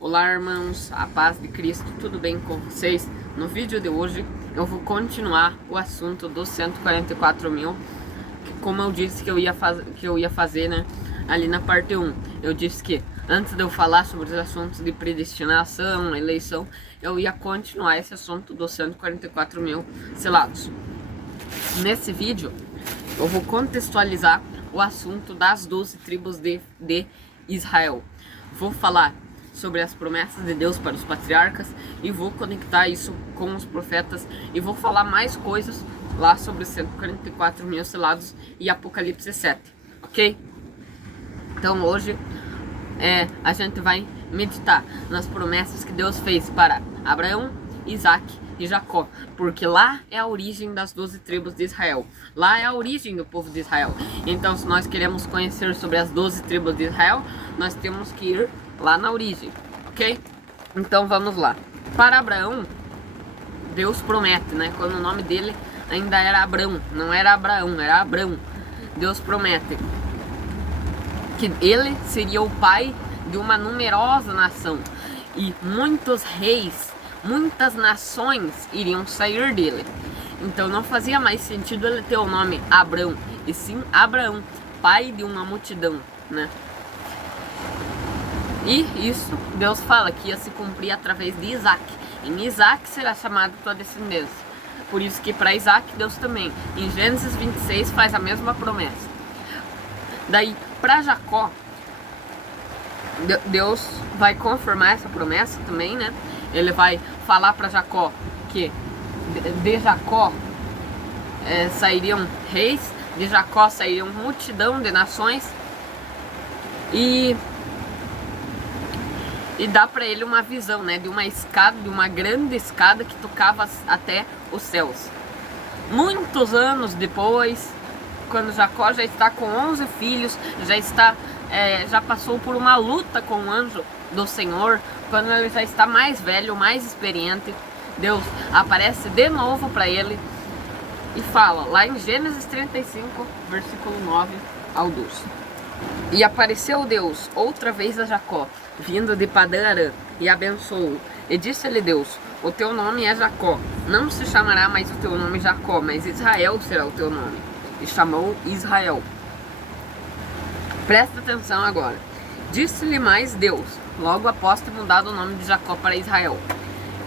Olá, irmãos, a paz de Cristo, tudo bem com vocês? No vídeo de hoje eu vou continuar o assunto dos 144 mil, como eu disse que eu ia fazer, né, ali na parte 1. Eu disse que antes de eu falar sobre os assuntos de predestinação, eleição, eu ia continuar esse assunto dos 144 mil selados. Nesse vídeo eu vou contextualizar o assunto das 12 tribos de Israel. Vou falar sobre as promessas de Deus para os patriarcas e vou conectar isso com os profetas e vou falar mais coisas lá sobre os 144 mil selados e Apocalipse 7, ok? Então hoje a gente vai meditar nas promessas que Deus fez para Abraão, Isaac e Jacó, porque lá é a origem das 12 tribos de Israel, lá é a origem do povo de Israel. Então, se nós queremos conhecer sobre as 12 tribos de Israel, nós temos que ir lá na origem, ok? Então vamos lá. Para Abraão, Deus promete, né? Quando o nome dele ainda era Abrão, não era Abraão, era Abrão. Deus promete que ele seria o pai de uma numerosa nação e muitos reis, muitas nações iriam sair dele. Então não fazia mais sentido ele ter o nome Abrão, e sim Abraão, pai de uma multidão, né? E isso Deus fala que ia se cumprir através de Isaac. Em Isaac será chamado tua descendência. Por isso que para Isaac Deus também, em Gênesis 26, faz a mesma promessa. Daí para Jacó, Deus vai confirmar essa promessa também, né? Ele vai falar para Jacó que de Jacó sairiam reis, de Jacó sairiam multidão de nações e dá para ele uma visão, né, de uma escada, de uma grande escada que tocava até os céus. Muitos anos depois, quando Jacó já está com 11 filhos, já passou por uma luta com o anjo do Senhor, quando ele já está mais velho, mais experiente, Deus aparece de novo para ele e fala, lá em Gênesis 35, versículo 9 ao 12. E apareceu Deus outra vez a Jacó, vindo de Padã Arã, e abençoou-o. E disse-lhe Deus, o teu nome é Jacó, não se chamará mais o teu nome Jacó, mas Israel será o teu nome. E chamou Israel. Presta atenção agora. Disse-lhe mais Deus, logo após ter mudado o nome de Jacó para Israel,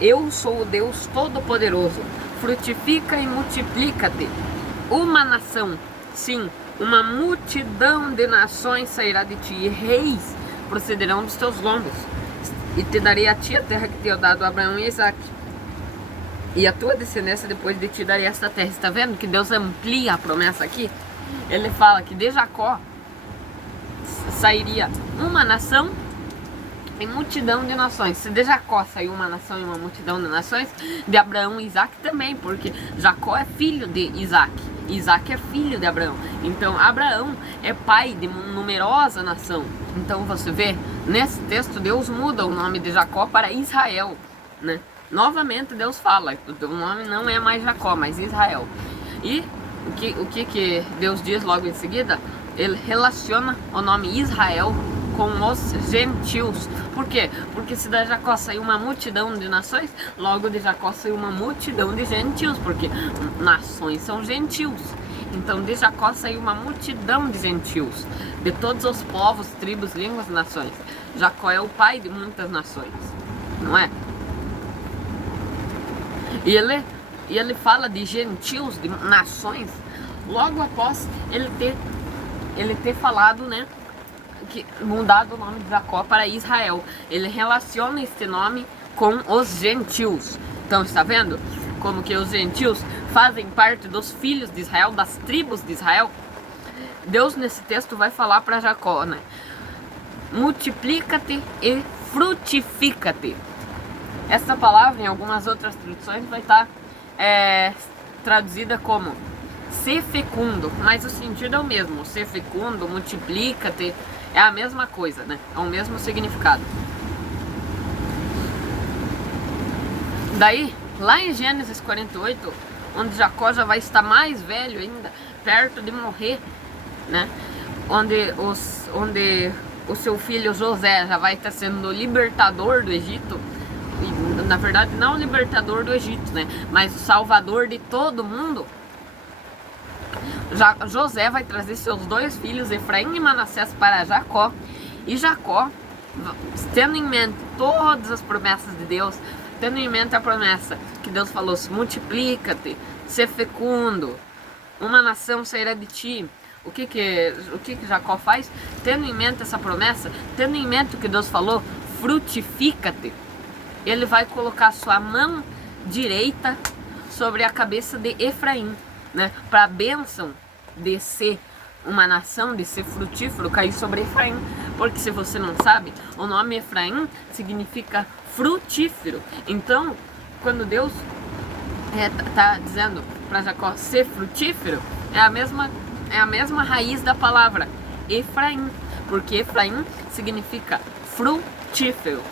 eu sou o Deus Todo-Poderoso, frutifica e multiplica-te. Uma nação, sim, uma multidão de nações sairá de ti, e reis procederão dos teus lombos. E te darei a ti a terra que tenho dado a Abraão e a Isaac. E a tua descendência depois de ti darei esta terra. Está vendo que Deus amplia a promessa aqui? Ele fala que de Jacó sairia uma nação e multidão de nações. Se de Jacó saiu uma nação e uma multidão de nações, de Abraão e Isaac também, porque Jacó é filho de Isaac, Isaac é filho de Abraão. Então Abraão é pai de numerosa nação. Então você vê, nesse texto Deus muda o nome de Jacó para Israel, né? Novamente Deus fala, o nome não é mais Jacó, mas Israel. E o que Deus diz logo em seguida? Ele relaciona o nome Israel com os gentios. Por quê? Porque se da Jacó saiu uma multidão de nações, logo de Jacó saiu uma multidão de gentios, porque nações são gentios. Então de Jacó saiu uma multidão de gentios, de todos os povos, tribos, línguas e nações. Jacó é o pai de muitas nações, não é? E ele fala de gentios, de nações, logo após ele ter falado, né, que mudado o nome de Jacó para Israel. Ele relaciona esse nome com os gentios. Então está vendo como que os gentios fazem parte dos filhos de Israel, das tribos de Israel? Deus nesse texto vai falar para Jacó, né, multiplica-te e frutifica-te. Essa palavra em algumas outras traduções vai estar traduzida como ser fecundo, mas o sentido é o mesmo. Ser fecundo, multiplica-te, é a mesma coisa, né? É o mesmo significado. Daí, lá em Gênesis 48, onde Jacó já vai estar mais velho ainda, perto de morrer, né? Onde o seu filho José já vai estar sendo o libertador do Egito, e, na verdade não o libertador do Egito, né, mas o salvador de todo mundo, José vai trazer seus 2 filhos, Efraim e Manassés, para Jacó, e Jacó, tendo em mente todas as promessas de Deus, tendo em mente a promessa que Deus falou: multiplica-te, ser fecundo, uma nação sairá de ti. O que Jacó faz? Tendo em mente essa promessa, tendo em mente o que Deus falou, frutifica-te, ele vai colocar sua mão direita sobre a cabeça de Efraim, né, para a bênção de ser uma nação, de ser frutífero, cair sobre Efraim. Porque se você não sabe, o nome Efraim significa frutífero. Então, quando Deus tá dizendo para Jacó ser frutífero, é a mesma raiz da palavra Efraim, porque Efraim significa frutífero.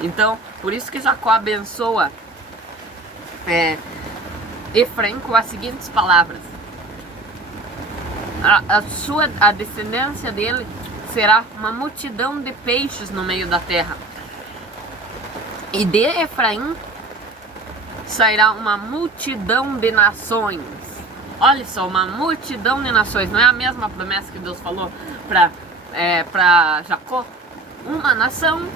Então, por isso que Jacó abençoa Efraim com as seguintes palavras: a descendência dele será uma multidão de peixes no meio da terra, e de Efraim sairá uma multidão de nações. Olha só, uma multidão de nações. Não é a mesma promessa que Deus falou para Jacó? Uma nação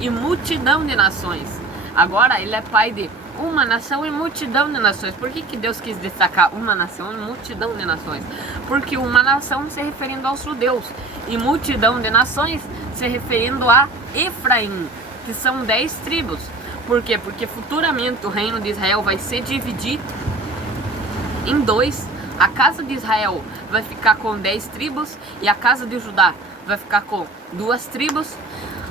e multidão de nações. Agora ele é pai de uma nação e multidão de nações. Por que Deus quis destacar uma nação e multidão de nações? Porque uma nação se referindo aos judeus e multidão de nações se referindo a Efraim, que são 10 tribos. Por quê? Porque futuramente o reino de Israel vai se dividir em 2. A casa de Israel vai ficar com 10 tribos e a casa de Judá vai ficar com 2 tribos.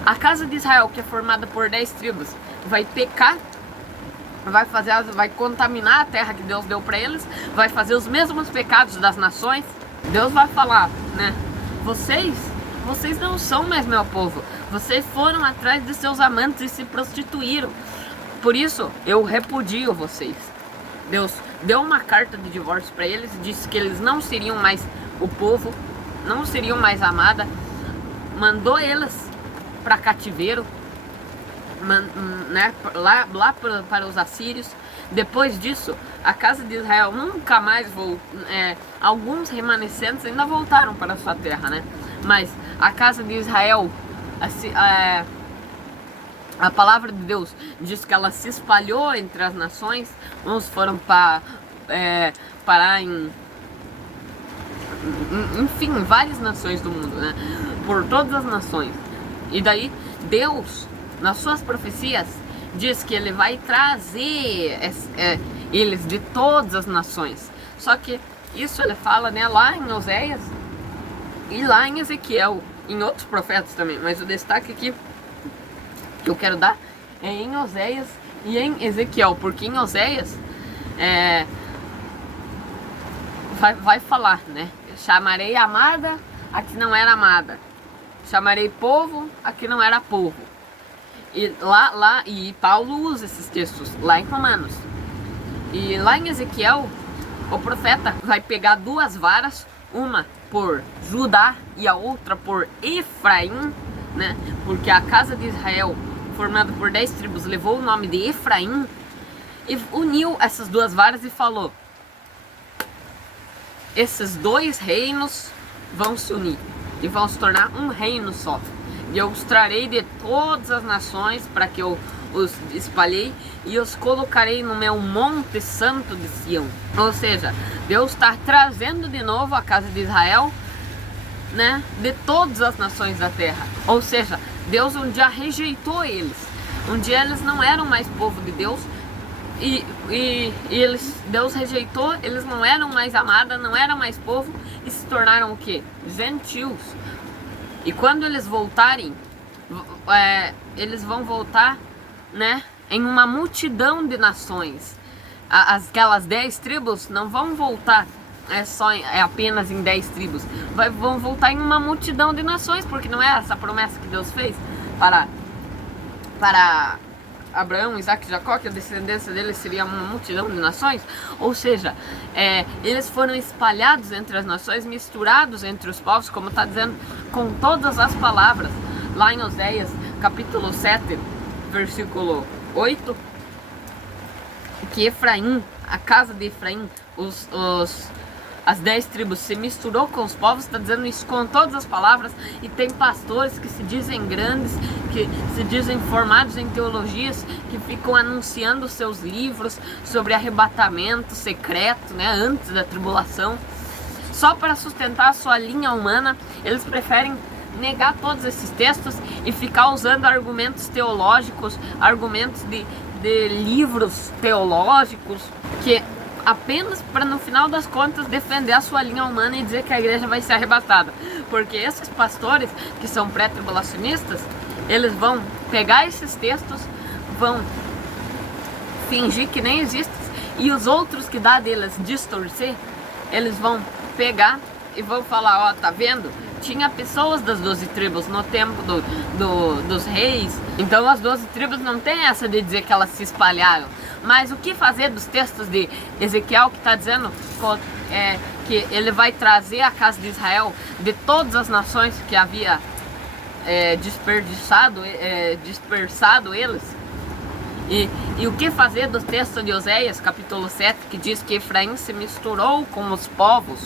A casa de Israel, que é formada por 10 tribos, vai pecar, vai contaminar a terra que Deus deu para eles, vai fazer os mesmos pecados das nações. Deus vai falar, né? Vocês não são mais meu povo. Vocês foram atrás de seus amantes e se prostituíram. Por isso, eu repudio vocês. Deus deu uma carta de divórcio para eles e disse que eles não seriam mais o povo, não seriam mais amada. Mandou eles para cativeiro, né, lá para os assírios. Depois disso, a casa de Israel nunca mais voltou. Alguns remanescentes ainda voltaram para a sua terra, né? Mas a casa de Israel, a palavra de Deus diz que ela se espalhou entre as nações. Uns foram parar enfim, várias nações do mundo, né? Por todas as nações. E daí Deus, nas suas profecias, diz que ele vai trazer eles de todas as nações. Só que isso ele fala, né, lá em Oséias e lá em Ezequiel, em outros profetas também. Mas o destaque aqui que eu quero dar é em Oséias e em Ezequiel, porque em Oséias vai falar, né? Chamarei amada a que não era amada, chamarei povo a que não era povo. E e Paulo usa esses textos lá em Romanos. E lá em Ezequiel, o profeta vai pegar 2 varas, uma por Judá e a outra por Efraim, né? Porque a casa de Israel, formada por 10 tribos, levou o nome de Efraim, e uniu essas 2 varas e falou: esses 2 reinos vão se unir e vão se tornar um reino só. E eu os trarei de todas as nações para que eu os espalhei e os colocarei no meu monte santo de Sião. Ou seja, Deus está trazendo de novo a casa de Israel, né, de todas as nações da terra. Ou seja, Deus um dia rejeitou eles. Um dia eles não eram mais povo de Deus. Deus rejeitou, eles não eram mais amada, não eram mais povo e se tornaram o quê? Gentios. E quando eles voltarem, eles vão voltar, né, em uma multidão de nações. Aquelas 10 tribos não vão voltar apenas em 10 tribos, vão voltar em uma multidão de nações, porque não é essa a promessa que Deus fez para Abraão, Isaac e Jacó, que a descendência deles seria uma multidão de nações. Ou seja, eles foram espalhados entre as nações, misturados entre os povos, como está dizendo com todas as palavras, lá em Oséias, capítulo 7, versículo 8, que Efraim, a casa de Efraim, as 10 tribos se misturou com os povos, está dizendo isso com todas as palavras. E tem pastores que se dizem grandes, que se dizem formados em teologias, que ficam anunciando seus livros sobre arrebatamento secreto, né, antes da tribulação, só para sustentar a sua linha humana. Eles preferem negar todos esses textos e ficar usando argumentos teológicos, argumentos de livros teológicos, que apenas para no final das contas defender a sua linha humana e dizer que a igreja vai ser arrebatada. Porque esses pastores que são pré-tribulacionistas, eles vão pegar esses textos, vão fingir que nem existem, e os outros que dá deles distorcer, eles vão pegar e vão falar, ó, tá vendo? Tinha pessoas das 12 tribos no tempo dos reis. Então as 12 tribos não tem essa de dizer que elas se espalharam. Mas o que fazer dos textos de Ezequiel, que está dizendo que ele vai trazer a casa de Israel de todas as nações que havia dispersado eles? E o que fazer dos textos de Oséias, capítulo 7, que diz que Efraim se misturou com os povos?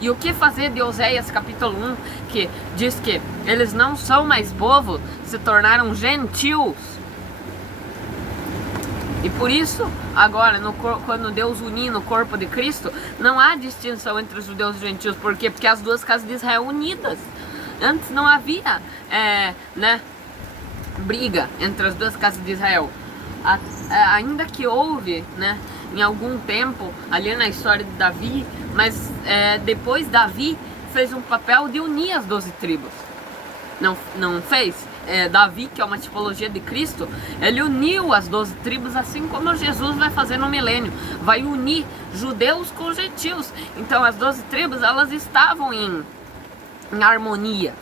E o que fazer de Oséias, capítulo 1, que diz que eles não são mais povo, se tornaram gentios? E por isso, agora, quando Deus unir no corpo de Cristo, não há distinção entre os judeus e os gentios. Por quê? Porque as duas casas de Israel unidas. Antes não havia briga entre as duas casas de Israel. Ainda que houve, em algum tempo, ali na história de Davi, mas depois Davi fez um papel de unir as 12 tribos. Não fez? Davi, que é uma tipologia de Cristo, ele uniu as 12 tribos, assim como Jesus vai fazer no milênio. Vai unir judeus com gentios. Então as 12 tribos, elas estavam em harmonia,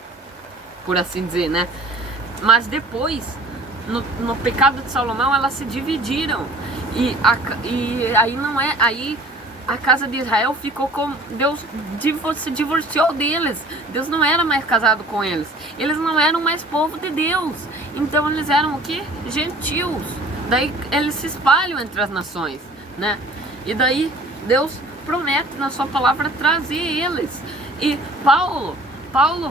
por assim dizer, né? Mas depois, no pecado de Salomão, elas se dividiram. E aí não é... Aí a casa de Israel ficou com... Deus se divorciou deles. Deus não era mais casado com eles. Eles não eram mais povo de Deus. Então eles eram o quê? Gentios. Daí eles se espalham entre as nações, né? E daí Deus promete na sua palavra trazer eles. E Paulo,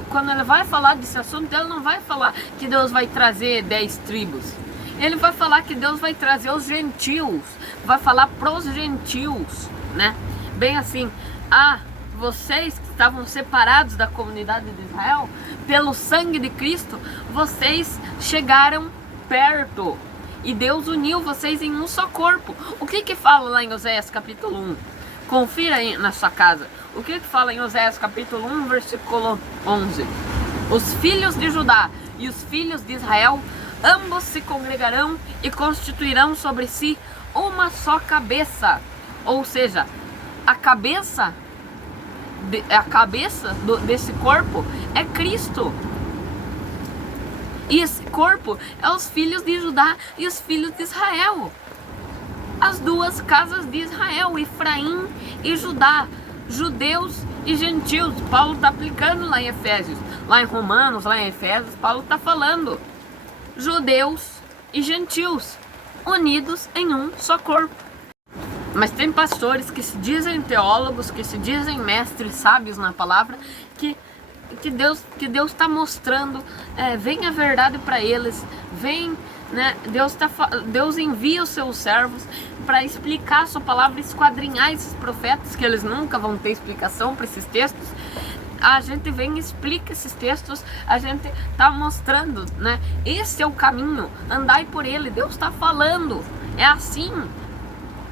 quando ele vai falar desse assunto, ele não vai falar que Deus vai trazer 10 tribos. Ele vai falar que Deus vai trazer os gentios. Vai falar pros gentios, né? Bem assim, vocês que estavam separados da comunidade de Israel, pelo sangue de Cristo, vocês chegaram perto. E Deus uniu vocês em um só corpo. O que fala lá em Oséias capítulo 1? Confira aí na sua casa. O que fala em Oséias capítulo 1, versículo 11? Os filhos de Judá e os filhos de Israel, ambos se congregarão e constituirão sobre si uma só cabeça. Ou seja, a cabeça desse corpo é Cristo. E esse corpo é os filhos de Judá e os filhos de Israel. As duas casas de Israel, Efraim e Judá, judeus e gentios. Paulo está aplicando lá em Efésios, lá em Romanos, lá em Efésios, Paulo está falando judeus e gentios unidos em um só corpo. Mas tem pastores que se dizem teólogos, que se dizem mestres sábios na palavra, que Deus está mostrando, vem a verdade para eles, vem, né? Deus envia os seus servos para explicar a sua palavra, esquadrinhar esses profetas, que eles nunca vão ter explicação para esses textos. A gente vem e explica esses textos, a gente está mostrando, né? Esse é o caminho, andai por ele, Deus está falando, é assim.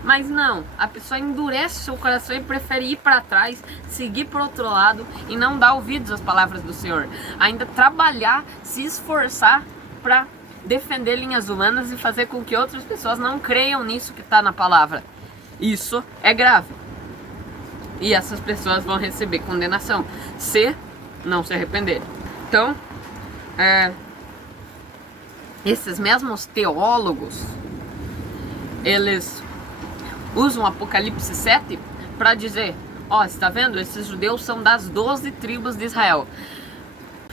Mas não, a pessoa endurece seu coração e prefere ir para trás, seguir para outro lado e não dar ouvidos às palavras do Senhor. Ainda trabalhar, se esforçar para defender linhas humanas e fazer com que outras pessoas não creiam nisso que está na palavra. Isso é grave. E essas pessoas vão receber condenação, se não se arrepender. Então, esses mesmos teólogos, eles usam Apocalipse 7 para dizer, está vendo? Esses judeus são das 12 tribos de Israel.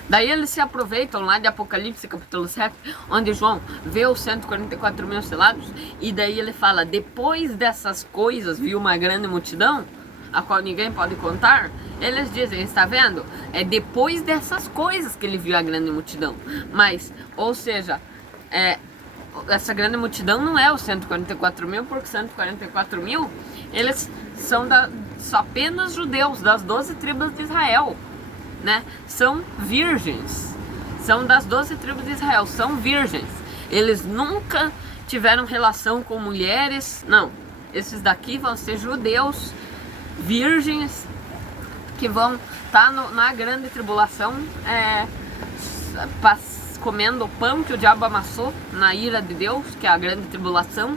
Daí eles se aproveitam lá de Apocalipse capítulo 7, onde João vê os 144 mil selados, e daí ele fala, depois dessas coisas viu uma grande multidão, a qual ninguém pode contar. Eles dizem, está vendo? É depois dessas coisas que ele viu a grande multidão. Mas, ou seja, essa grande multidão não é os 144 mil, porque 144 mil, eles são apenas judeus, das 12 tribos de Israel. Né? São virgens, são das 12 tribos de Israel, são virgens. Eles nunca tiveram relação com mulheres, não. Esses daqui vão ser judeus, virgens, que vão estar na grande tribulação, comendo o pão que o diabo amassou na ira de Deus, que é a grande tribulação.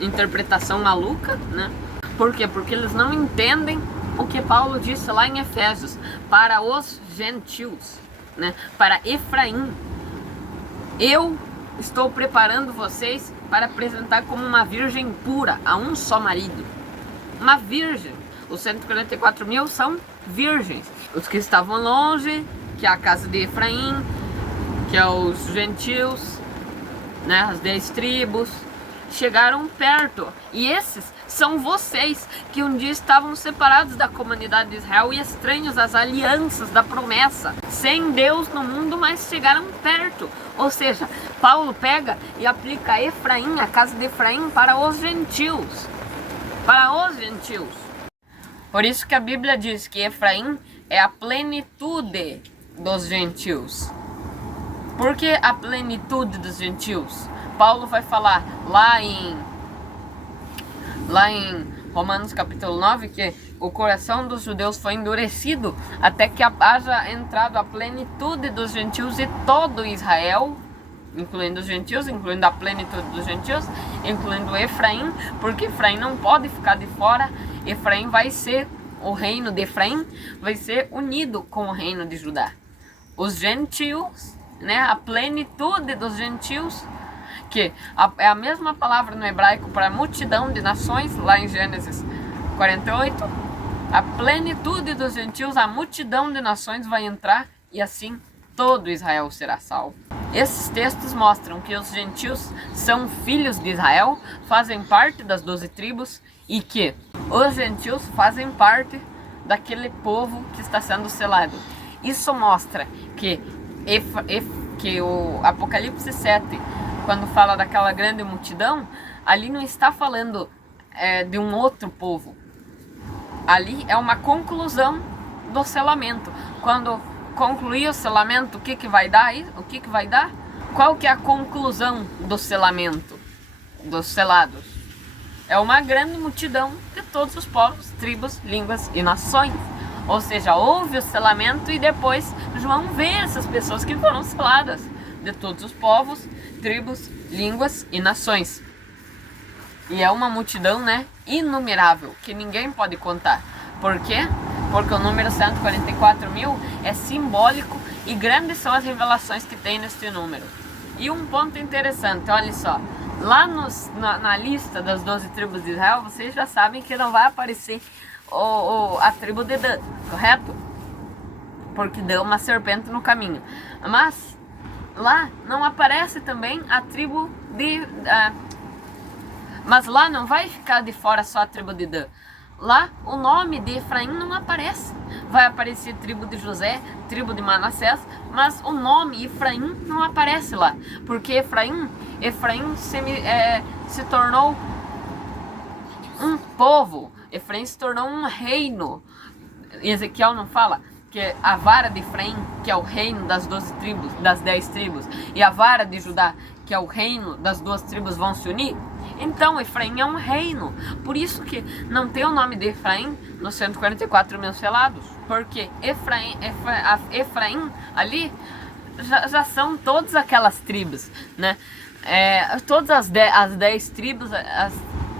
Interpretação maluca, né? Por quê? Porque eles não entendem o que Paulo disse lá em Efésios, para os gentios, né? Para Efraim. Eu estou preparando vocês para apresentar como uma virgem pura a um só marido. Uma virgem. Os 144 mil são virgens. Os que estavam longe, que é a casa de Efraim, que é os gentios, né? As 10 tribos, chegaram perto. E esses são vocês que um dia estavam separados da comunidade de Israel e estranhos às alianças da promessa, sem Deus no mundo, mas chegaram perto. Ou seja, Paulo pega e aplica Efraim, a casa de Efraim, para os gentios. Para os gentios. Por isso que a Bíblia diz que Efraim é a plenitude dos gentios. Por que a plenitude dos gentios? Paulo vai falar lá em Romanos capítulo 9, que o coração dos judeus foi endurecido até que haja entrado a plenitude dos gentios e todo Israel, incluindo os gentios, incluindo a plenitude dos gentios, incluindo Efraim, porque Efraim não pode ficar de fora. Efraim vai ser, o reino de Efraim vai ser unido com o reino de Judá. Os gentios, né, a plenitude dos gentios, que é a mesma palavra no hebraico para multidão de nações, lá em Gênesis 48, a plenitude dos gentios, a multidão de nações vai entrar e assim todo Israel será salvo. Esses textos mostram que os gentios são filhos de Israel, fazem parte das 12 tribos e que os gentios fazem parte daquele povo que está sendo selado. Isso mostra que o Apocalipse 7, quando fala daquela grande multidão, ali não está falando de um outro povo. Ali é uma conclusão do selamento. Quando concluir o selamento, o que vai dar? O que vai dar? Qual que é a conclusão do selamento, dos selados? É uma grande multidão de todos os povos, tribos, línguas e nações. Ou seja, houve o selamento e depois João vê essas pessoas que foram seladas, de todos os povos, tribos, línguas e nações. E é uma multidão, né, inumerável, que ninguém pode contar. Por quê? Porque o número 144 mil é simbólico e grandes são as revelações que tem neste número. E um ponto interessante, olha só, lá na lista das 12 tribos de Israel, vocês já sabem que não vai aparecer a tribo de Dan, correto? Porque deu uma serpente no caminho. Mas lá não aparece também a tribo de... mas lá não vai ficar de fora só a tribo de Dan. Lá o nome de Efraim não aparece. Vai aparecer tribo de José, tribo de Manassés, mas o nome Efraim não aparece lá. Porque Efraim se tornou um povo. Efraim se tornou um reino. Ezequiel não fala que a vara de Efraim, que é o reino das 12 tribos, das 10 tribos, e a vara de Judá, que é o reino das 2 tribos, vão se unir? Então Efraim é um reino. Por isso que não tem o nome de Efraim nos 144 mil selados. Porque Efraim ali já são todas aquelas tribos, né? Todas as 10 tribos,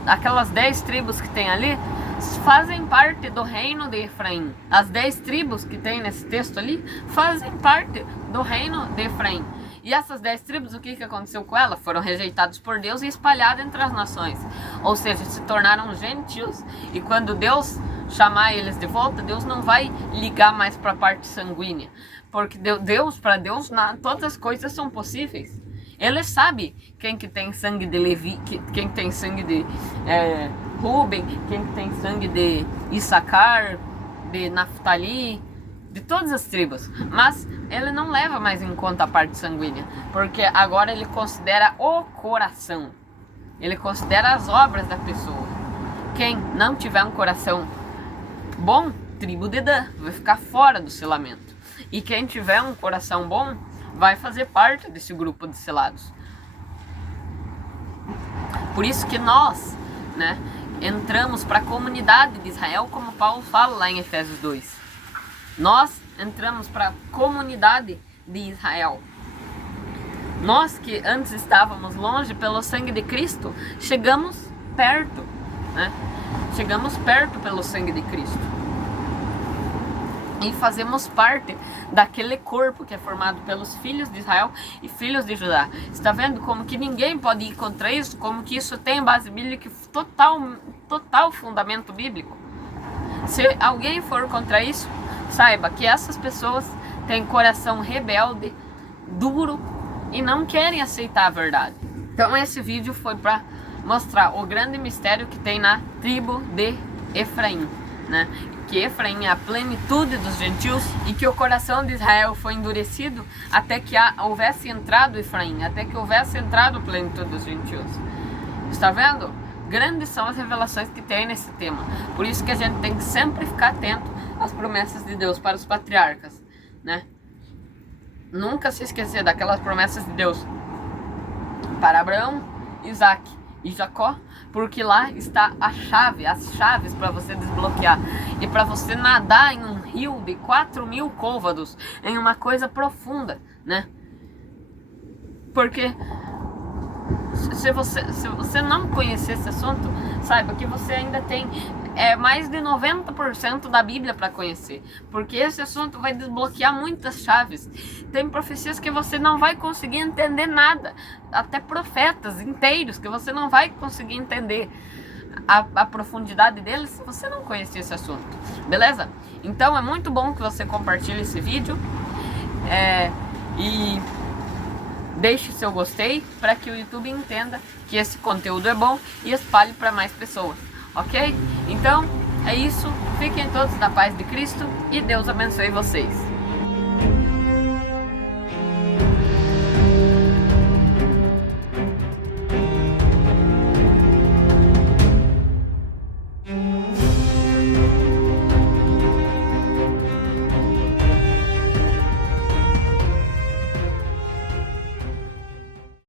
aquelas 10 tribos que tem ali, fazem parte do reino de Efraim. As 10 tribos que tem nesse texto ali fazem parte do reino de Efraim. E essas 10 tribos, o que aconteceu com elas? Foram rejeitadas por Deus e espalhadas entre as nações. Ou seja, se tornaram gentios. E quando Deus chamar eles de volta, Deus não vai ligar mais para a parte sanguínea. Porque para Deus, todas as coisas são possíveis. Ele sabe quem que tem sangue de Levi, quem tem sangue de Ruben, quem tem sangue de Issacar, de Naftali, de todas as tribos. Mas ele não leva mais em conta a parte sanguínea, porque agora ele considera o coração. Ele considera as obras da pessoa. Quem não tiver um coração bom, tribo de Dan, vai ficar fora do selamento. E quem tiver um coração bom, vai fazer parte desse grupo de selados. Por isso que nós, né, entramos para a comunidade de Israel, como Paulo fala lá em Efésios 2. Nós entramos para a comunidade de Israel. Nós que antes estávamos longe, pelo sangue de Cristo, chegamos perto, né? Chegamos perto pelo sangue de Cristo. E fazemos parte daquele corpo que é formado pelos filhos de Israel e filhos de Judá. Está vendo como que ninguém pode ir contra isso? Como que isso tem base bíblica, total fundamento bíblico? Se alguém for contra isso, saiba que essas pessoas têm coração rebelde, duro e não querem aceitar a verdade. Então esse vídeo foi para mostrar o grande mistério que tem na tribo de Efraim, né? Que Efraim é a plenitude dos gentios e que o coração de Israel foi endurecido até que houvesse entrado Efraim, até que houvesse entrado a plenitude dos gentios. Está vendo? Grandes são as revelações que tem nesse tema. Por isso que a gente tem que sempre ficar atento às promessas de Deus para os patriarcas, né? Nunca se esquecer daquelas promessas de Deus para Abraão, Isaac e Jacó, porque lá está a chave, as chaves para você desbloquear e para você nadar em um rio de 4.000 côvados, em uma coisa profunda, né? Porque se você não conhecer esse assunto, saiba que você ainda tem mais de 90% da Bíblia para conhecer, porque esse assunto vai desbloquear muitas chaves. Tem profecias que você não vai conseguir entender nada, até profetas inteiros que você não vai conseguir entender a profundidade deles se você não conhecer esse assunto, beleza? Então é muito bom que você compartilhe esse vídeo e deixe seu gostei para que o YouTube entenda que esse conteúdo é bom e espalhe para mais pessoas, ok? Então é isso, fiquem todos na paz de Cristo e Deus abençoe vocês.